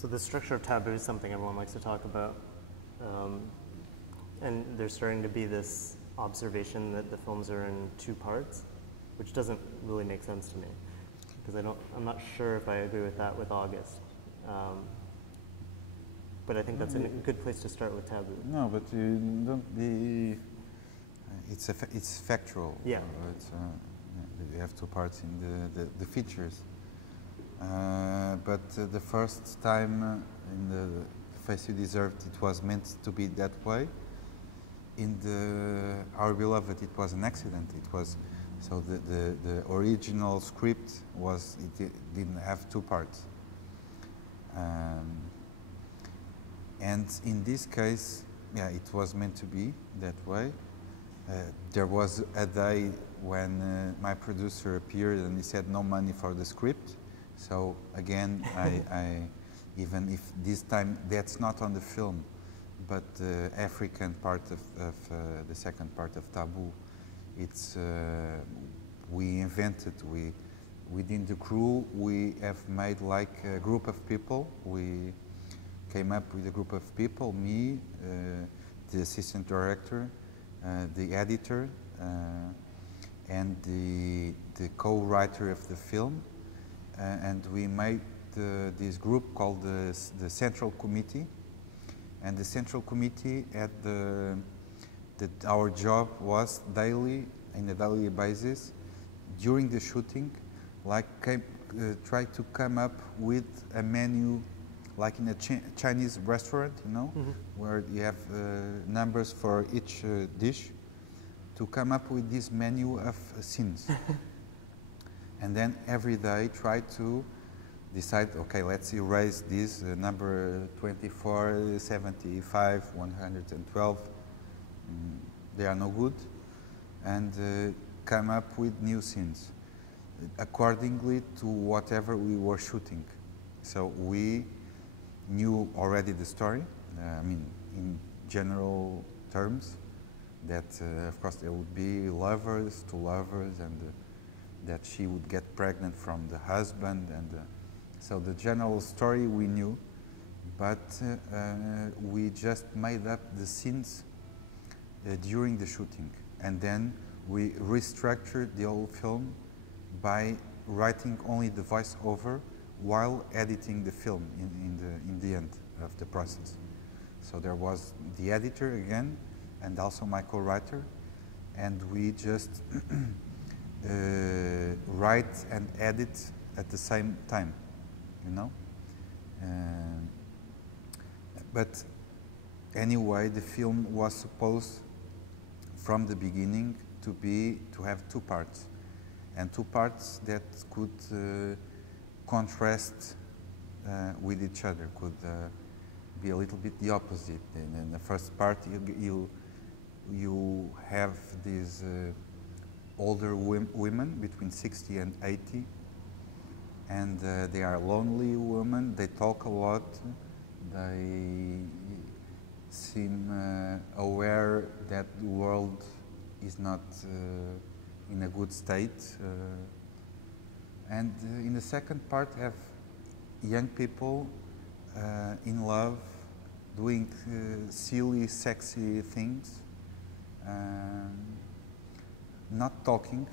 So the structure of TABU is something everyone likes to talk about. And there's starting to be this observation that the films are in two parts, which doesn't really make sense to me. Because I'm not sure if I agree with that with August. But I think that's a good place to start with TABU. No, but you don't be, it's factual. Yeah. You have two parts in the features. But the first time in the Face You Deserved, it was meant to be that way. In Our Beloved, it was an accident. It was, so the original script was, it didn't have two parts. And in this case, yeah, it was meant to be that way. There was a day when my producer appeared and he said no money for the script. So again, I even if this time that's not on the film, but the African part of the second part of TABU, it's we invented. Within the crew, we have made like a group of people. We came up with a group of people, me, the assistant director, the editor, and the co-writer of the film, and we made this group called the Central Committee. And the Central Committee had our job was daily, on a daily basis, during the shooting, like try to come up with a menu, like in a Chinese restaurant, you know, where you have numbers for each dish, to come up with this menu of scenes. And then every day try to decide, okay, let's erase this number 24, 75, 112. They are no good. And come up with new scenes accordingly to whatever we were shooting. So we knew already the story, I mean, in general terms, that of course there would be lovers, two lovers, and that she would get pregnant from the husband, and so the general story we knew, but we just made up the scenes during the shooting, and then we restructured the whole film by writing only the voiceover while editing the film in the end of the process. So there was the editor again, and also my co-writer, and we just write and edit at the same time, you know. But anyway, the film was supposed from the beginning to have two parts, and two parts that could contrast with each other, could be a little bit the opposite. In the first part, you have these older women between 60 and 80, and they are lonely women. They talk a lot. They seem aware that the world is not in a good state. And in the second part, have young people in love, doing silly, sexy things, not talking,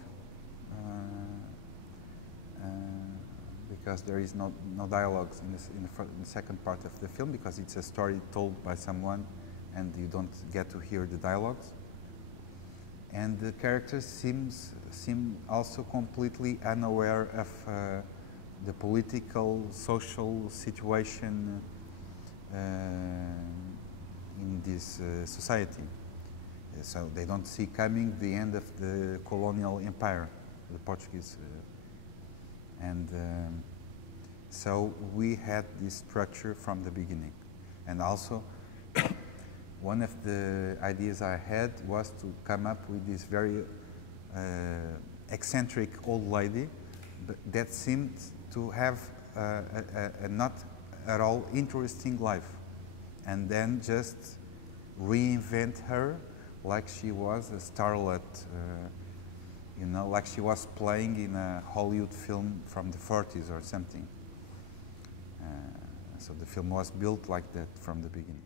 because there is no dialogues in the second part of the film, because it's a story told by someone and you don't get to hear the dialogues. And the characters seem also completely unaware of the political, social situation in this society. So they don't see coming the end of the colonial empire, the Portuguese. So we had this structure from the beginning. And also, one of the ideas I had was to come up with this very eccentric old lady that seemed to have a not at all interesting life, and then just reinvent her like she was a starlet, you know, like she was playing in a Hollywood film from the 40s or something. So the film was built like that from the beginning.